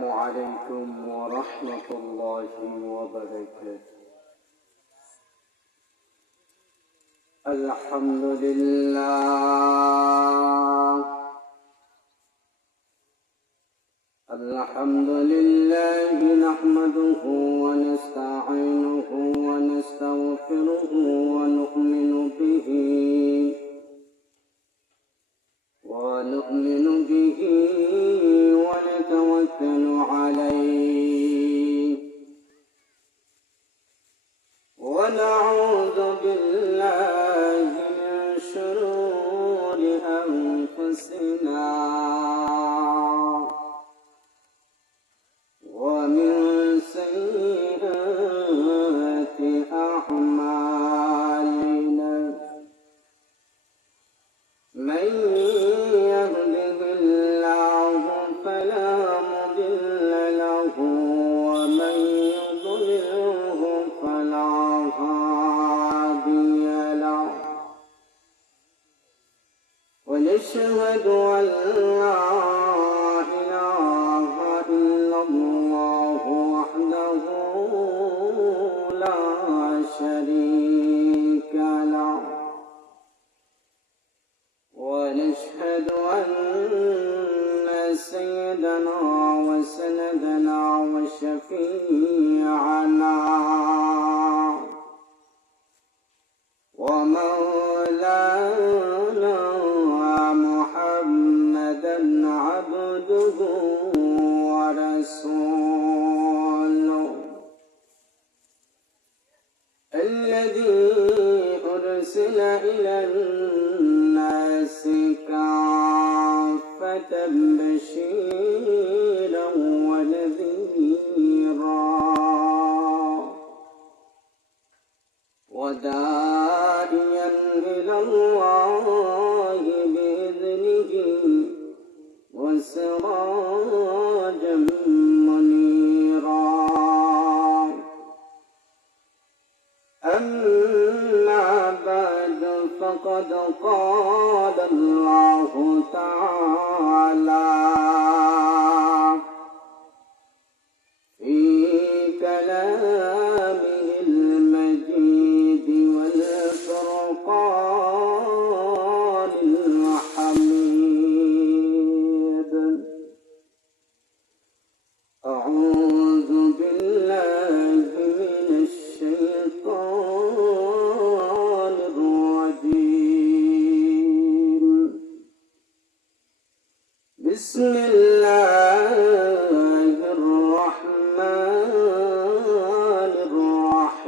السلام عليكم ورحمة الله وبركاته. الحمد لله نحمده ونستعينه ونستغفره ونؤمن به ونتوكل عليه ونعوذ بالله من شرور أنفسنا ومن سيئات أعمالنا. من يهده الله فلا مضل له ومن يضلله فلا هادي له. ونشهد أن لا إله إلا الله وحده لا شريك له. ونشهد أن سيدنا وسندنا وشفيعنا ومولانا محمدا عبده ورسوله الذي أرسل إلى الناس كافة بشيرا ونذيرا وداعيا إلى الله بإذنه وسراجا منيرا. أما بعد فقد قال الله تعالى في كلامه المجيد والفرقان الحميد. أعوذ بالله من الشيطان الرجيم. بسم الله الرحمن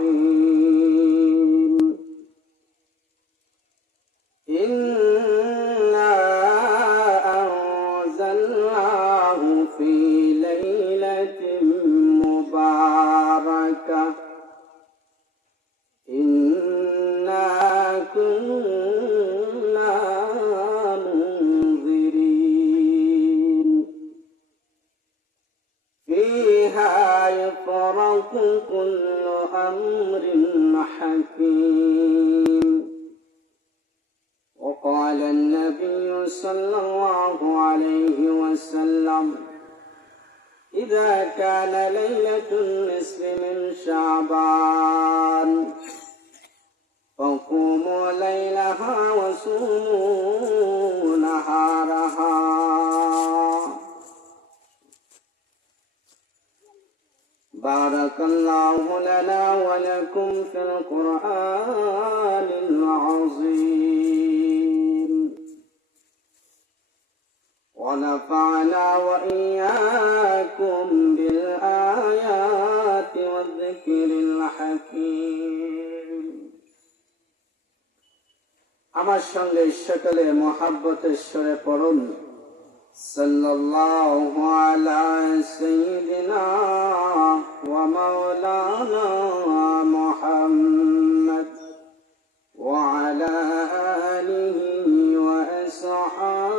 الرحيم. إنا أنزلناه في ليلة مباركة إنا كنا منذرين فيها يفرق كل أمر حكيم. وقال النبي صلى الله عليه وسلم إذا كان ليلة النصف من شعبان فقوموا ليلها وصوموا نهارها. بارك الله لنا ولكم في القرآن العظيم ونفعنا وإياكم بالآيات والذكر الحكيم. আমার সঙ্গে সকলে মহাব্বতের স্বরে পড়ুন সাল্লাল্লাহু আলা সাইয়্যিদিনা ওয়া মাওলানা মুহাম্মদ ওয়া আলা আলিহি ওয়া আসহাবিহি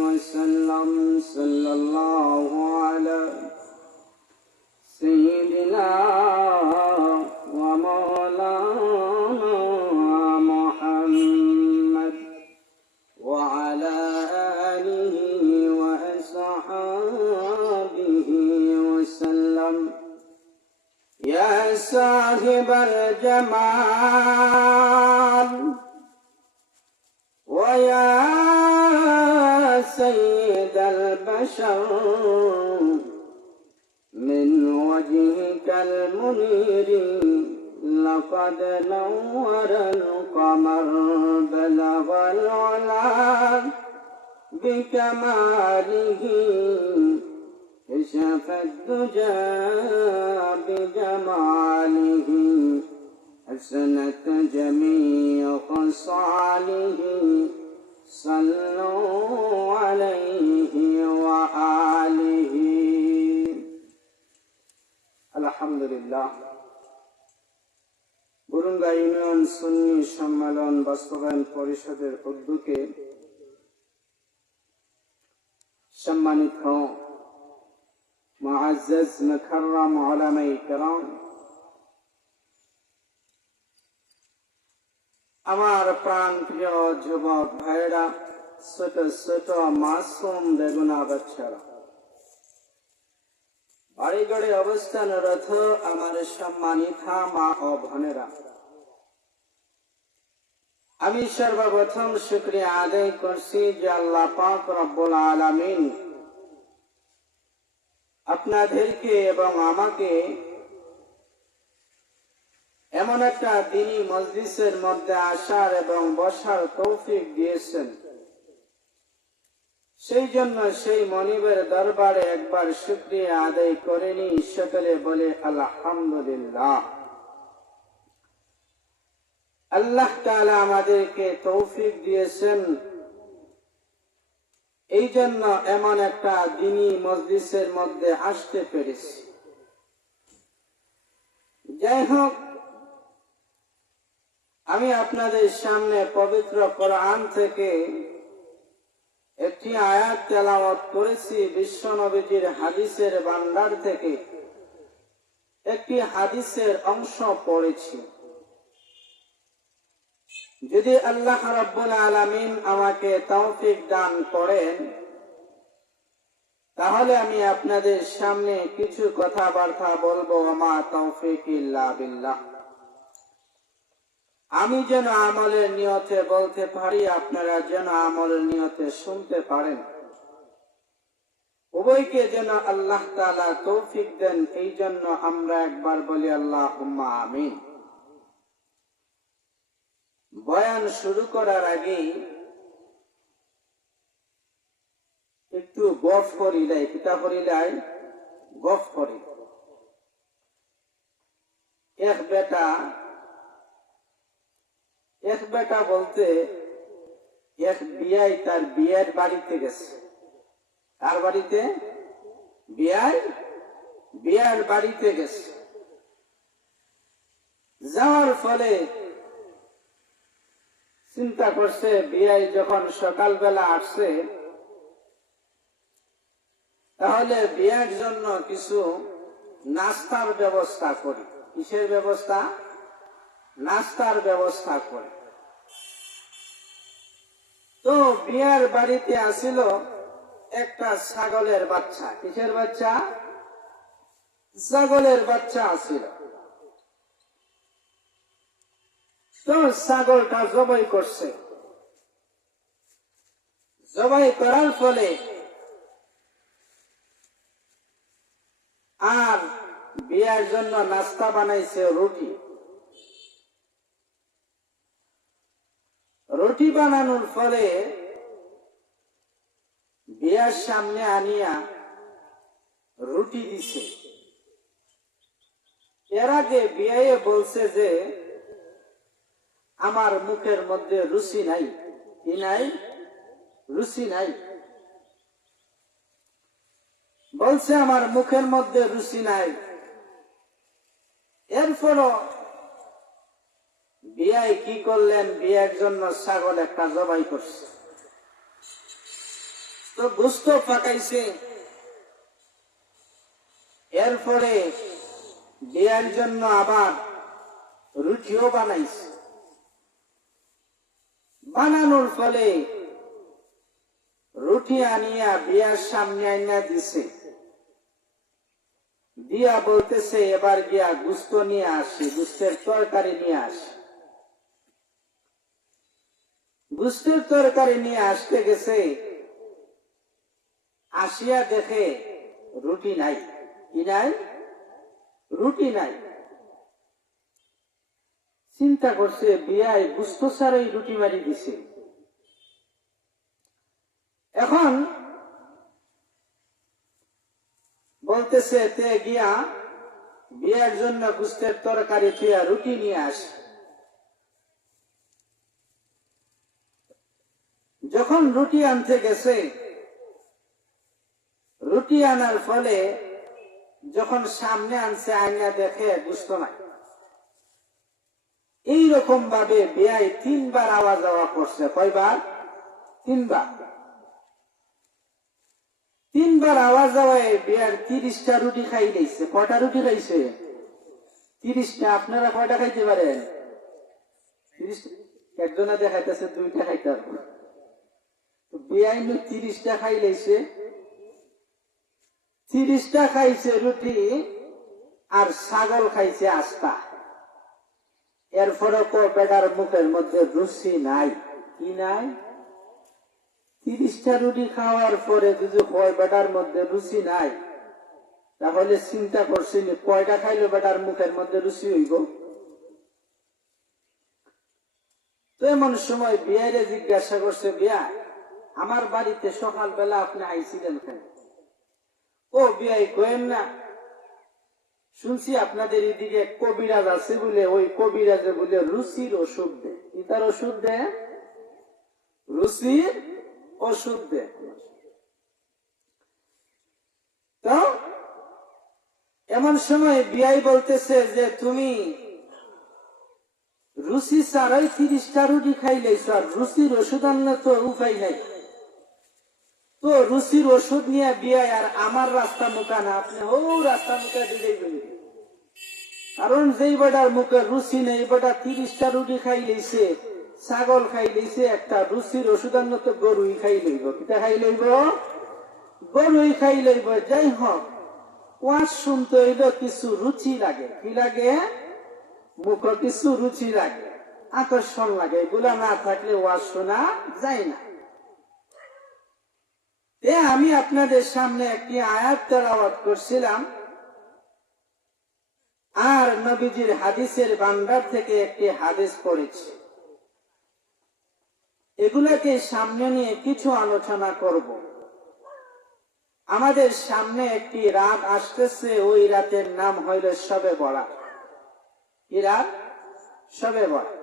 ওয়া সাল্লাম. সাল্লাল্লাহু আলা সাইয়্যিদিনা ওয়া মাওলানা মুহাম্মদ ওয়া আলা আলিহি ওয়া صاحب الجمال ويا سيد البشر من وجهك المنير لقد نور القمر بلغ العلا بكماله كشف الدجى بجماله حسنت جميع خصاله صلوا عليه وآله আলহামদুলিল্লাহ। বুরুঙ্গা ইউনিয়ন সুন্নি সম্মেলন বাস্তবায়ন পরিষদের উদ্যোগে সম্মানিত মুআজ্জাজ মুকাররম উলামায়ে কেরাম, আমার প্রাণ প্রিয় যুবক ভাইরা, ছোট ছোট মাসুম বেগুনা বাচ্চারা, বাড়িঘরে অবস্থানরত আমার সম্মানিত মা ও বোনেরা, আমি সর্বপ্রথম শুকরিয়া আদায় করছি যে আল্লাহ পাক রব্বুল আলামিন আপনাদেরকে এবং আমাকে এমন একটা দ্বীনি মজলিসের মধ্যে আসার এবং বসার তৌফিক দিয়েছেন। সেই জন্য সেই মনিবের দরবারে একবার শুকরিয়া আদায় করে নি, সকলে বলে আলহামদুলিল্লাহ। আল্লাহ তাআলা আমাদেরকে তৌফিক দিয়েছেন, এই জন্য এমন একটা দ্বীনি মজলিসের মধ্যে আসতে পেরেছি। যাই হোক, আমি আপনাদের সামনে পবিত্র কোরআন থেকে একটি আয়াত তেলাওয়াত করেছি, বিশ্ব নবীজির হাদিসের ভান্ডার থেকে একটি হাদিসের অংশ পড়েছি। যদি আল্লাহ রাব্বুল আলামিন আমাকে তৌফিক দান করেন, তাহলে আমি আপনাদের সামনে কিছু কথাবার্তা বলবো। মা তৌফিক ইল্লা বিল্লাহ। আমি যেন আমলের নিয়তে বলতে পারি, আপনারা যেন আমলের নিয়তে শুনতে পারেন, উভয়কে যেন আল্লাহ তাআলা তৌফিক দেন। এই জন্য আমরা একবার বলি আল্লাহুম্মা আমিন। বয়ান শুরু করার আগে একটু গফ করিলাই, কিতা করিলাই, গফ করি। এক বেটা বলতে এক বিয়াই তার বিয়ের বাড়িতে গেছে। তার বাড়িতে বিয়ার বাড়িতে গেছে। যাওয়ার ফলে চিন্তা করছে, বিয়াই যখন সকালবেলা আসছে, তাহলে বিয়ের জন্য কিছু নাস্তার ব্যবস্থা করি। কিসের ব্যবস্থা? নাস্তার ব্যবস্থা করে। তো বিয়ের বাড়িতে আসিল একটা ছাগলের বাচ্চা। কিসের বাচ্চা? ছাগলের বাচ্চা আসিল। তো ছাগলটা জবাই করছে। জবাই করার ফলে আর বিয়ের জন্য নাস্তা বানাইছে রুটি। রুটি বানানোর ফলে বিয়ার সামনে আনিয়া রুটি দিছে। এর আগে বিয়ে বলছে যে আমার মুখের মধ্যে রুচি নাই। কি নাই? রুচি নাই। বলছে আমার মুখের মধ্যে রুচি নাই। এরপরও বিয়াই কি করলেন? বিয়ের জন্য ছাগল একটা জবাই করছে। তো গোশত পাকাইছে। এরপরে বিয়ের জন্য আবার রুটিও বানাইছে। বানানোর ফলে রুটি আনিয়া বিয়ার সামনে আনিয়া দিছে। দিয়া বলতেছে এবার গিয়া গুস্ত নিয়ে আসি, গুস্তের তরকারি নিয়ে আসি। গুস্তের তরকারি নিয়ে আসতে গেছে, আসিয়া দেখে রুটি নাই। কি নাই? রুটি নাই। চিন্তা করছে বিয়ায় গুস্ত ছাড়াই রুটি মারি দিছে। এখন বলতেছে তে গিয়া বিয়ার জন্য গুস্তের তরকারি থিয়া রুটি নিয়ে আসে। যখন রুটি আনতে গেছে, রুটি আনার ফলে যখন সামনে আনছে আইনা দেখে গুস্ত নাই। এইরকম ভাবে বিয়ায় 3 বার আওয়াজ যাওয়া করছে। কয়বার? 3 বার। 3 বার আওয়াজ যাওয়ায় বিয়ার 30টা রুটি খাই দিয়েছে। কয়টা রুটি খাইছে? 30টা। আপনারা কয়টা খাইতে পারেন? 30। একজনে দেখাইতেছে 2টা খাইতে পারবো। বিয়াই 30টা খাই লাইছে। 30টা খাইছে রুটি, আর ছাগল খাইছে 8টা। এরপরে বেটার মুখের মধ্যে রুচি নাই। কি নাই? 30টা রুটি খাওয়ার পরে যদি বেটার মধ্যে রুচি নাই, তাহলে চিন্তা করছেন কয়টা খাইলে বেটার মুখের মধ্যে রুচি হইব? তো এমন সময় বিয়ারে জিজ্ঞাসা করছে, বিয়া আমার বাড়িতে সকালবেলা আপনি আইছিলেন কেন? ও বিয়াই কয়েন না, শুনছি আপনাদের এদিকে কবিরাজ আছে বলে, ওই কবিরাজে বলে রুচির ওষুধ দেয়। কি তার ওষুধ দেয়? রুচির ওষুধ দেয়। তো এমন সময় বিয়াই বলতেছে যে তুমি রুচি ছাড়াই 30টা রুটি খাইলেছ, আর রুচির ওষুধ আনলে তো উপায় নাই। তো রুচির ওষুধ নিয়ে বিয়াই আর আমার রাস্তা মুখা না, আপনি ও রাস্তা মুখা দিলেই বলি। কারণ যেই বেটার মুখে রুচি নেই, বেটা 30টা রুটি খাই লইছে, ছাগল খাই লইছে একটা, রুচির ওষুধ আনলে তো গরুই খাই লইব। কিটা খাই লইব? গরুই খাই লইব। যাই হোক, ওয়াজ শুনতে হইল কিছু রুচি লাগে। কি লাগে? মুখ কিছু রুচি লাগে, আকর্ষণ লাগে। এগুলা না থাকলে ওয়াজ শোনা যায় না। আমি আপনাদের সামনে একটি আয়াত তেলাওয়াত করছিলাম, আর নবীজির হাদিসের ভান্ডার থেকে একটি হাদিস পড়েছি। এগুলাকে সামনে নিয়ে কিছু আলোচনা করব। আমাদের সামনে একটি রাত আসতেছে, ওই রাতের নাম হইল শবে বরাত। কি রাত? শবে বরাত।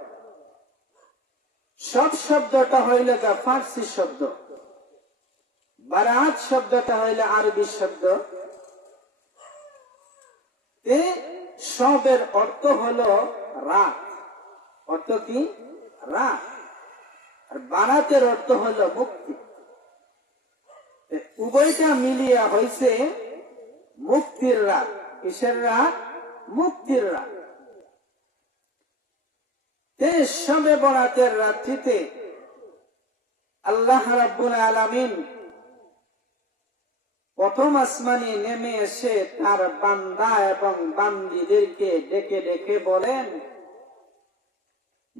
সব শব্দটা হইল ফার্সি শব্দ, বারাত শব্দটা হইল আরবি শব্দ। সবের অর্থ হলো রাত। অর্থ কি? রাত। আর বারাতের অর্থ হলো মুক্তি। উভয়টা মিলিয়া হয়েছে মুক্তির রাত। কিসের রাত? মুক্তির রাত। শবে বরাতের রাত্রিতে আল্লাহ রাব্বুল আলামিন প্রথম আসমানে নেমে এসে তার বান্দা এবং বান্দীদেরকে ডেকে ডেকে বলেন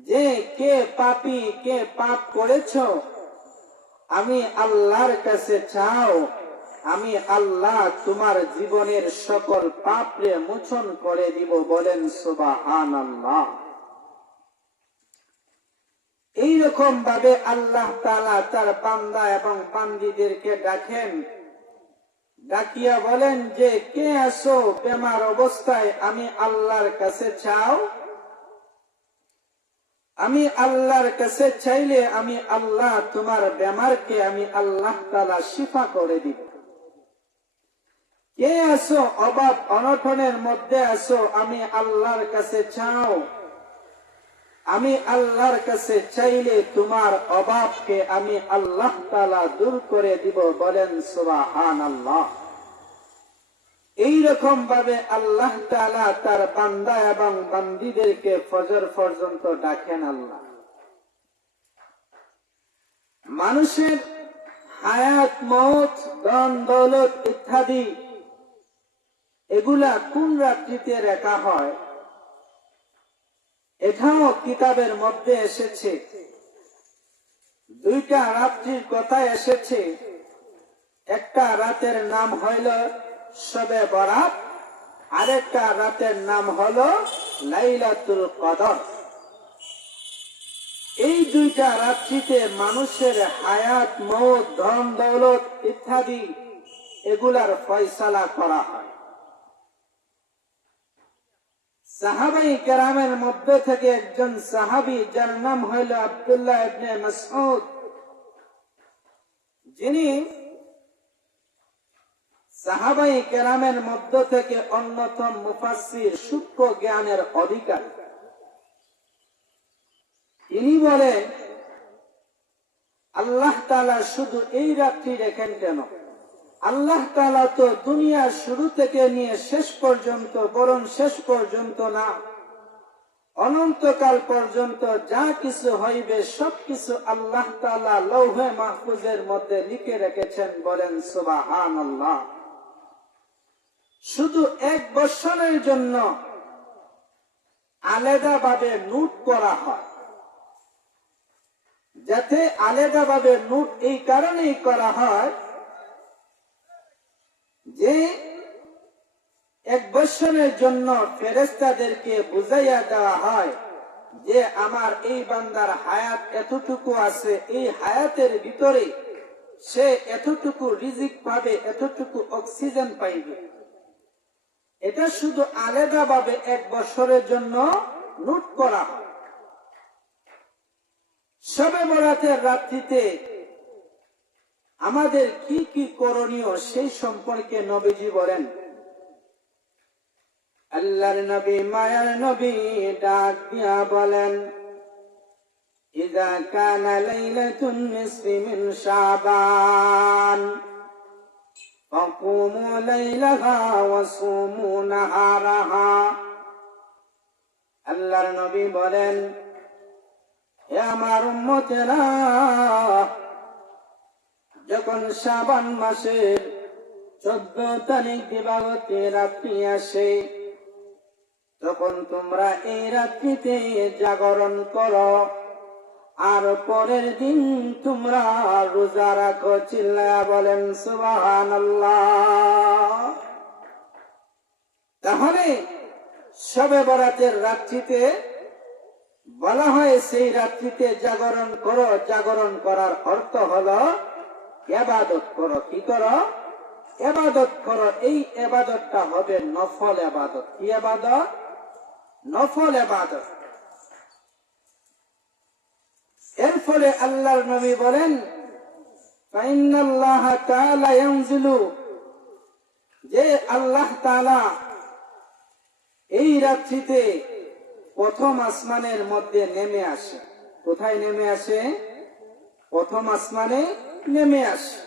যে কে পাপী, কে পাপ করেছ, আমি আল্লাহর কাছে চাও, আমি আল্লাহ তোমার জীবনের সকল পাপরে মোচন করে দিব। বলেন সুবহানাল্লাহ। এইরকম ভাবে আল্লাহ তাআলা তার বান্দা এবং বান্দীদেরকে ডাকেন, ডাকিয়া বলেন যে কে আসো বেমার অবস্থায়, আমি আল্লাহর কাছে চাও, আমি আল্লাহর কাছে চাইলে আমি আল্লাহ তোমার বেমারকে আমি আল্লাহ তাআলা শিফা করে দিব। কে আসো অভাব অনটনের মধ্যে আসো, আমি আল্লাহর কাছে চাও, আমি আল্লাহর কাছে চাইলে তোমার অভাবকে আমি আল্লাহ তাআলা দূর করে দিব। বলেন সুবহানাল্লাহ। এইরকম ভাবে আল্লাহ তাআলা তার বান্দা এবং বান্দীদেরকে ফজর পর্যন্ত ডাকেন। আল্লাহ মানুষের হায়াত, মওত, ধন দৌলত ইত্যাদি এগুলা কোন রাত্রিতে রেখা হয় এটাও কিতাবের মধ্যে এসেছে। দুইটা রাত্রির কথা এসেছে। একটা রাতের নাম হইল শবে বরাত, আরেকটা রাতের নাম হল লাইলাতুল কদর। এই দুইটা রাত্রিতে মানুষের হায়াত, মওত, ধন দৌলত ইত্যাদি এগুলার ফয়সালা করা হয়। সাহাবাই কেরামের মধ্যে থেকে একজন সাহাবী, যার নাম হইল আব্দুল্লাহ ইবনে মাসউদ, যিনি সাহাবাই কেরামের মধ্য থেকে অন্যতম মুফাসসির, সূক্ষ্ম জ্ঞানের অধিকারী। তিনি বলেন, আল্লাহ তাআলা শুধু এই রাত্রি রেখেন কেন? আল্লাহ তাআলা তো দুনিয়ার শুরু থেকে নিয়ে শেষ পর্যন্ত, বরং শেষ পর্যন্ত না, অনন্তকাল পর্যন্ত যা কিছু হইবে সবকিছু আল্লাহ তাআলা লৌহে মাহফুজের মধ্যে লিখে রেখেছেন। বলেন সুবহানাল্লাহ। শুধু এক বছরের জন্য আলাদাভাবে নোট করা হয়, যাতে আলাদাভাবে নোট এই কারণেই করা হয় যে এক বছরের জন্য ফেরেশতাদেরকে বুঝাইয়া দেওয়া হয় যে আমার এই বান্দার হায়াত এতটুকু আছে, এই হায়াতের ভিতরে সে এতটুকু রিজিক পাবে, এতটুকু অক্সিজেন পাইবে। এটা শুধু আলাদাভাবে এক বছরের জন্য নোট করা হয়। শবে বরাতের রাত্রিতে আমাদের কি কি করণীয় সেই সম্পর্কে নবীজি বলেন। আল্লাহর নবী, মায়ার নবী ডাক দিয়া বলেন, ইযা কানা লাইলাতুন নিসফি মিন শাবান ফাকুমু লাইলাহা ওয়া সুমু নাহারাহা। আল্লাহর নবী বলেন, হে আমার উম্মতেরা, যখন শাবান মাসের 14 তারিখ দিবাগত রাত্রি আসে, তখন তোমরা এই রাত্রিতে জাগরণ করো, আর পরের দিন তোমরা রোজা রাখো। চিল্লায়া বলেন সুবহানাল্লাহ। তাহলে শবে বরাতের রাত্রিতে বলা হয় সেই রাত্রিতে জাগরণ করো। জাগরণ করার অর্থ হলো ইবাদত করো। কি করো? ইবাদত করো। এই ইবাদতটা হবে নফল ইবাদত। কি ইবাদত? নফল ইবাদত। এর ফলে আল্লাহর নবী বলেন, ফাইন্নাল্লাহা তাআলা ইয়ানজিলু, যে আল্লাহ তাআলা এই রাত্রিতে প্রথম আসমানের মধ্যে নেমে আসে। কোথায় নেমে আসে? প্রথম আসমানে নেমে আসে।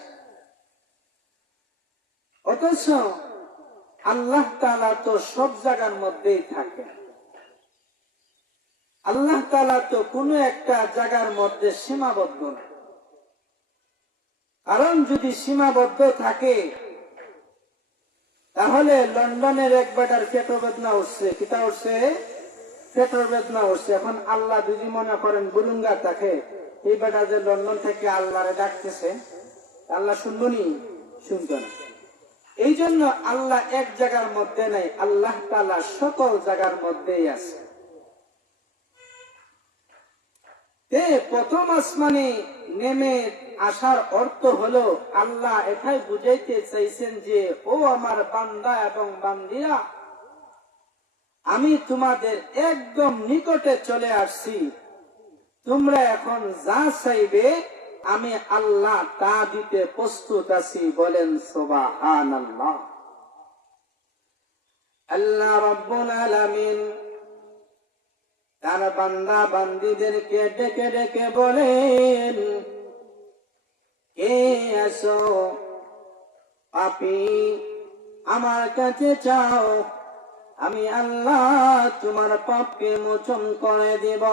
অথচ আল্লাহ তাআলা তো সব জায়গার মধ্যেই থাকে। আল্লাহ তাআলা তো কোনো একটা জায়গার মধ্যে সীমাবদ্ধ না। কারণ যদি সীমাবদ্ধ থাকে, তাহলে লন্ডনের এক বেটার পেট্রো বেদনা উঠছে। কিতা উঠছে? পেট্রো বেদনা উঠছে। এখন আল্লাহ যদি মনে করেন বুরুঙ্গা থাকে, এই বেটা যে লন্ডন থেকে আল্লাহরে ডাকতেছে, আল্লাহ শুনবনি? শুনতো না। এই জন্য আল্লাহ এক জায়গার মধ্যে নাই, আল্লাহ তাআলা সকল জায়গার মধ্যেই আছে। প্রথম আসমানে নেমে আসার অর্থ হলো আল্লাহ এটাই বুঝাইতে চাইছেন যে, ও আমার বান্দা এবং বান্দিরা, আমি তোমাদের একদম নিকটে চলে আসছি। তোমরা এখন যা চাইবে আমি আল্লাহ তা দিতে প্রস্তুত আছি। বলেন সুবহানাল্লাহ। আল্লাহ রাব্বুল আলামিন তার বান্দা বান্দীদেরকে ডেকে ডেকে বলেন, কে আসো পাপী, আমার কাছে চাও, আমি আল্লাহ তোমার পাপকে মোচন করে দেব।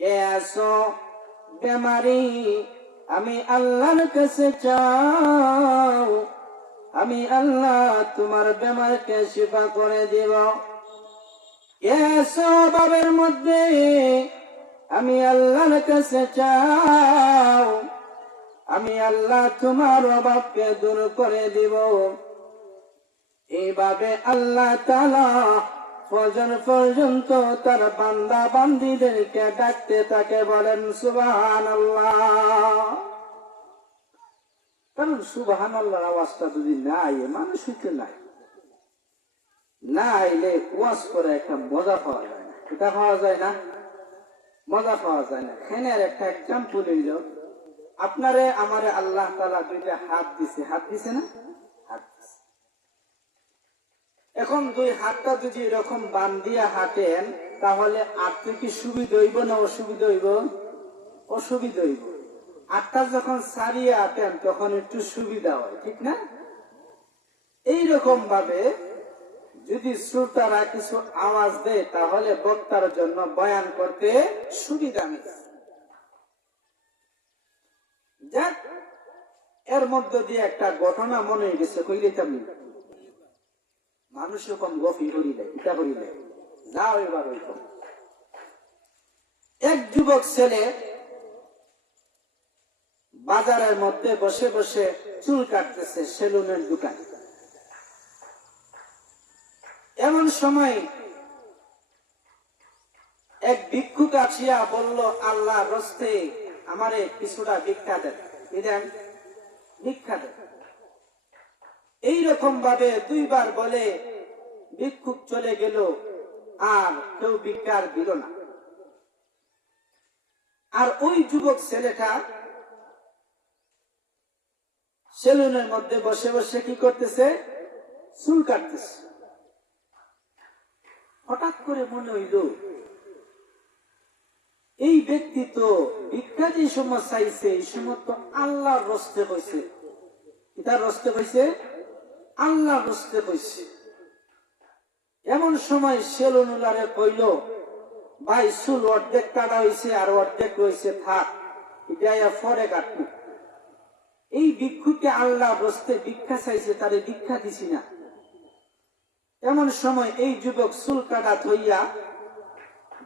কে আসো বেমারি, আমি আল্লাহর কাছে চাও, আমি আল্লাহ তোমার বেমারকে শিফা করে দিব। এসবের মধ্যে আমি আল্লাহর কাছে চাও, আমি আল্লাহ তোমার অভাবকে দূর করে দিব। এইভাবে আল্লাহ তাআলা ফজর পর্যন্ত তার বান্দা বান্দীদেরকে ডাকতে থাকে, বলেন সুবহানাল্লাহ। কারণ সুবহানাল্লাহর আওয়াজটা যদি না আইয়ে মানুষ হইতে নাই, না আইলে ওয়াজ করে একটা মজা পাওয়া যায় না। এটা পাওয়া যায় না, মজা পাওয়া যায় না। এখানের একটা এক্সাম্পল হইল, আপনারে আমারে আল্লাহ তাআলা দুইটা হাত দিছে, হাত দিছে না? হাত দিছে। এখন দুই হাতটা যদি এরকম বান্ধিয়া হাঁটেন তাহলে আটতে কি সুবিধা হইব না অসুবিধা হইব? অসুবিধা হইব। আটটা যখন সারিয়ে হাঁটেন তখন একটু সুবিধা হয়, ঠিক না? এইরকম ভাবে যদি শ্রোতারা কিছু আওয়াজ দেয় তাহলে বক্তার জন্য বয়ান করতে সুবিধা মিলে। যাক, এর মধ্য দিয়ে একটা ঘটনা মনে হয়ে গেছে, কইলেতাম মানুষ কম গফি করিলে ইটা করিলে যাও এবার ওইরকম। এক যুবক ছেলে বাজারের মধ্যে বসে বসে চুল কাটতেছে সেলুনের দোকান। এমন সময় এক ভিক্ষুক আসিয়া বলল, আল্লাহ রস্তে আমারে কিছুটা ভিক্ষা দেন, দেন ভিক্ষা দেন। এইরকম ভাবে দুইবার বলে ভিক্ষুক চলে গেল, আর কেউ ভিক্ষার দিল না। আর ওই যুবক ছেলেটা সেলুনের মধ্যে বসে বসে কি করতেছে? চুল কাটতেছে। হঠাৎ করে মনে হইল, এই ব্যক্তি তো ভিক্ষা যে সময় চাইছে এই সময় তো আল্লাহর রস্তে হয়েছে। তার রস্তে হয়েছে, আল্লাহর রস্তে হয়েছে। এমন সময় সেলুনুলারে কইল, ভাই চুল অর্ধেক কাটা হয়েছে আর অর্ধেক রয়েছে, থাক, এটা পরে কাটবো। এই ভিক্ষুকে আল্লাহ রস্তে ভিক্ষা চাইছে, তারে ভিক্ষা দিছি না। এমন সময় এই যুবক চুল কাটা ধইয়া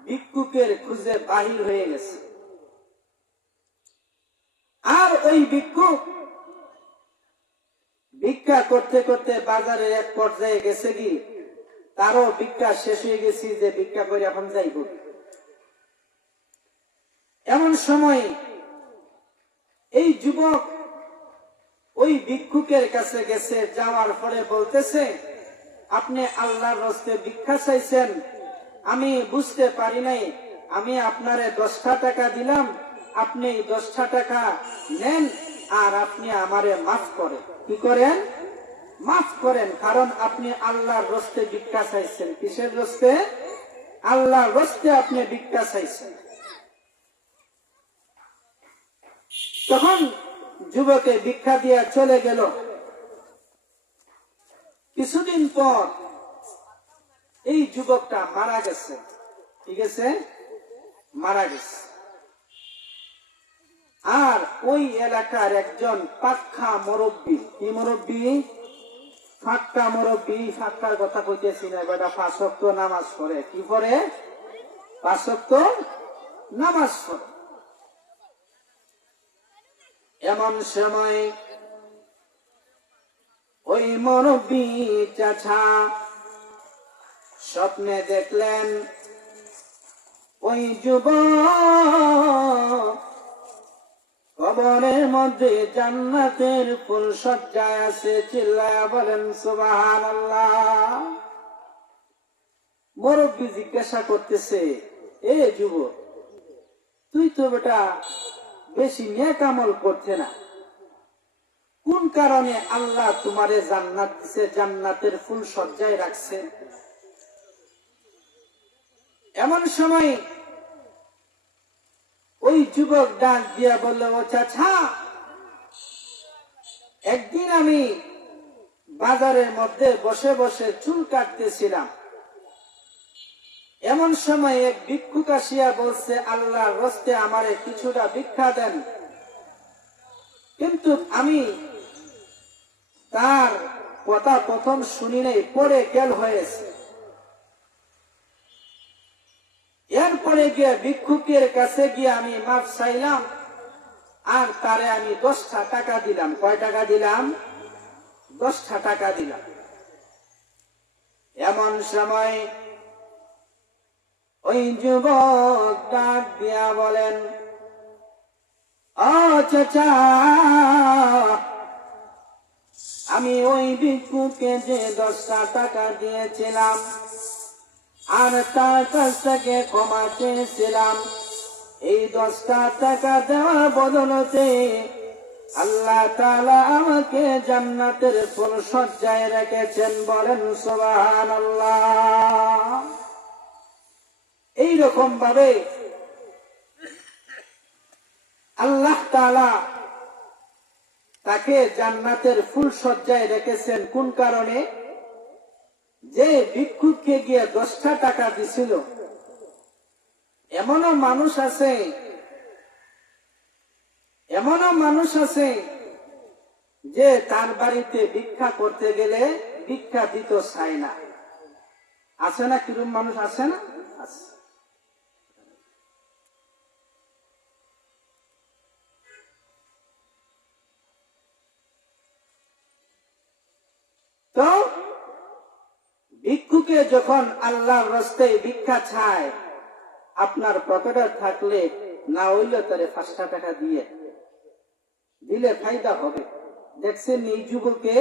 ভিক্ষুকের খুঁজে বাহির হয়ে গেছে। আর ওই ভিক্ষুক ভিক্ষা করতে করতে বাজারে এক পর্যায়ে গেছে কি, তারও ভিক্ষা শেষ হয়ে গেছি, যে ভিক্ষা করে এখন যাইব। এমন সময় এই যুবক ওই ভিক্ষুকের কাছে গেছে, যাওয়ার পরে বলতেছে, আপনি আল্লাহর রাস্তে ভিক্ষা চাইছেন, আমি বুঝতে পারি নাই, আমি আপনারে 10টা টাকা দিলাম, আপনি 10টা টাকা নেন আর আপনি আমারে মাফ করেন। কি করেন? মাফ করেন। কারণ আপনি আল্লাহর রাস্তে ভিক্ষা চাইছেন। কিসের রাস্তে? আল্লাহর রাস্তে আপনি ভিক্ষা চাইছেন। তখন যুবকে ভিক্ষা দিয়া চলে গেল। কিছুদিন পর এই যুবকটা মারা গেছে। ঠিক আছে, মারা গেছে। আর ওই এলাকার একজন পাক্কা মুরব্বী, কি মুরব্বী? ফাঁক্কা মুরব্বী। ফাঁক্কার কথা কইতেছি না, বেটা 5 ওয়াক্ত নামাজ পড়ে। কি পড়ে? 5 ওয়াক্ত নামাজ পড়ে। এমন সময় ওই মুরব্বী চাচা স্বপ্নে দেখলেন ওই যুবক কবরের মধ্যে জান্নাতের ফুল সজ্জায় আছে। চিল্লায়া বলেন সুবহানাল্লাহ। মুরব্বী জিজ্ঞাসা করতেছে, এ যুবক, তুই তো বেটা বেশি নেক আমল করছে না, কোন কারণে আল্লাহ তোমারে জান্নাত দিছে, জান্নাতের ফুল সজ্জায় রাখছে? এমন সময় ওই যুবক ডাক দিয়া বলল, ও চাচা, একদিন আমি বাজারের মধ্যে বসে বসে চুল কাটতেছিলাম। এমন সময় এক ভিক্ষুক আসিয়া বলছে, আল্লাহর রাস্তে আমারে কিছুটা ভিক্ষা দেন। কিন্তু আমি তার কথা প্রথম শুনি নাই, পরে খেয়াল হয়েছে। এরপরে গিয়ে ভিক্ষুকের কাছে গিয়ে আমি মাফ চাইলাম, আর তারে আমি 10টা টাকা দিলাম। কয় টাকা দিলাম? 10টা টাকা দিলাম। এমন সময় ওই যুবক ডাক দিয়া বলেন, ও চাচা, আমি ওই ভিক্ষুকে যে 10টা টাকা দিয়েছিলাম আর তার কাছ থেকে ক্ষমা চেয়েছিলাম, এই 10টা টাকা দেওয়ার বদলতে আল্লাহ তাআলা আমাকে জান্নাতের ফুলশয্যায় রেখেছেন। বলেন সুবহানাল্লাহ। এইরকম ভাবে আল্লাহ তাআলা তাকে জান্নাতের ফুলশয্যায় রেখেছেন। কোন কারণে? যে ভিক্ষুককে গিয়ে 10টা টাকা দিছিল। এমনও মানুষ আছে যে তার বাড়িতে ভিক্ষা করতে গেলে ভিক্ষা দিত চায় না। আছে না? কিরকম মানুষ আছে না? আছে। তো ভিক্ষুকে যখন আল্লাহর রাস্তায় ভিক্ষা চায়, আপনার পকেটে থাকলে না হইলে তারে 5টা টাকা দিলে ফায়দা হবে। দেখছেন, এই যুবকে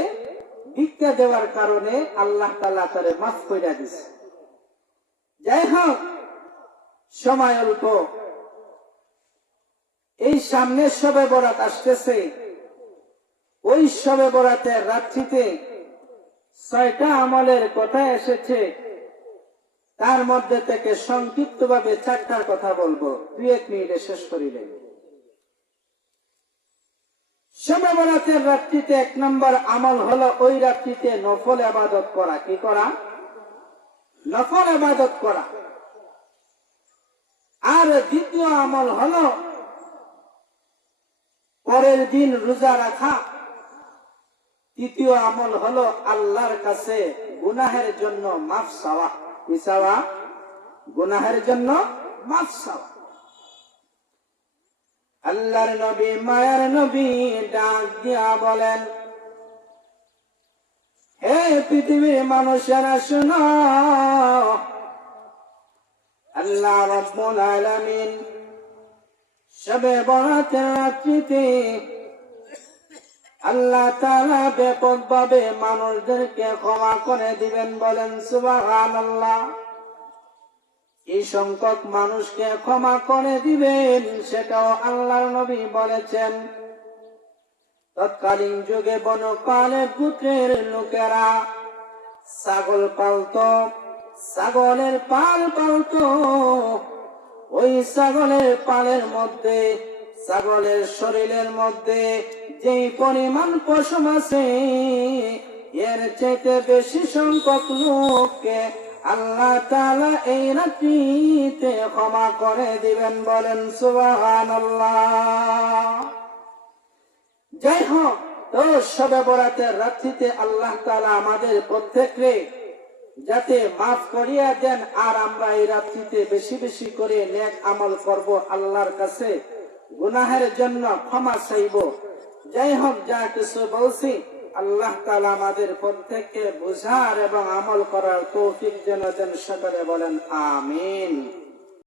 ভিক্ষা দেওয়ার কারণে আল্লাহ তাআলা তারে মাফ করে দিছে। যাই হোক, সময় অল্প। এই সামনে শবে বরাত আসতেছে। ওই শবে বরাতের রাত্রিতে 6টা আমলের কথা এসেছে। তার মধ্যে থেকে সংক্ষিপ্ত ভাবে 4টার কথা বলবো, 2-1 মিনিটে শেষ করিলেন। শবে বরাতের রাত্রিতে 1 নম্বর আমল হলো ওই রাত্রিতে নফল ইবাদত করা। কি করা? নফল ইবাদত করা। আর দ্বিতীয় আমল হলো পরের দিন রোজা রাখা। তৃতীয় আমল হলো আল্লাহর কাছে গুনাহের জন্য মাফ চাওয়া। কি চাওয়া? গুনাহের জন্য মাফ চাওয়া। আল্লাহর নবী, মায়ার নবী ডাক দিয়া বলেন, হে পৃথিবীর মানুষেরা শুনো, আল্লাহ রাব্বুল আলামিন শবে বরাতের রাত্রিতে আল্লাহ তাআলা ব্যাপকভাবে মানুষদেরকে ক্ষমা করে দিবেন। বলেন সুবহানাল্লাহ। এই সংখ্যক মানুষকে ক্ষমা করে দিবেন, সেটাও আল্লাহর নবী বলেছেন। তৎকালীন যুগে বনু কালেব গোত্রের লোকেরা ছাগল পালত, ছাগলের পাল পালত। ওই ছাগলের পালের মধ্যে, ছাগলের শরীরের মধ্যে যে পরিমাণ পশম আছে, এর চাইতে বেশি সংখ্যক লোককে আল্লাহ তাআলা এই রাত্রিতে ক্ষমা করে দিবেন। বলেন সুবহানাল্লাহ। যাই হোক, তো শবে বরাতের রাত্রিতে আল্লাহ তাআলা আমাদের প্রত্যেককে যাতে মাফ করিয়া দেন, আর আমরা এই রাত্রিতে বেশি বেশি করে নেক আমল করব, আল্লাহর কাছে গুনাহের জন্য ক্ষমা চাইব। যাই হোক, যা কিছু বলছি আল্লাহ তাআলা আমাদের প্রত্যেককে বুঝার এবং আমল করার তৌফিক যেন দেন। সকলে বলেন আমিন।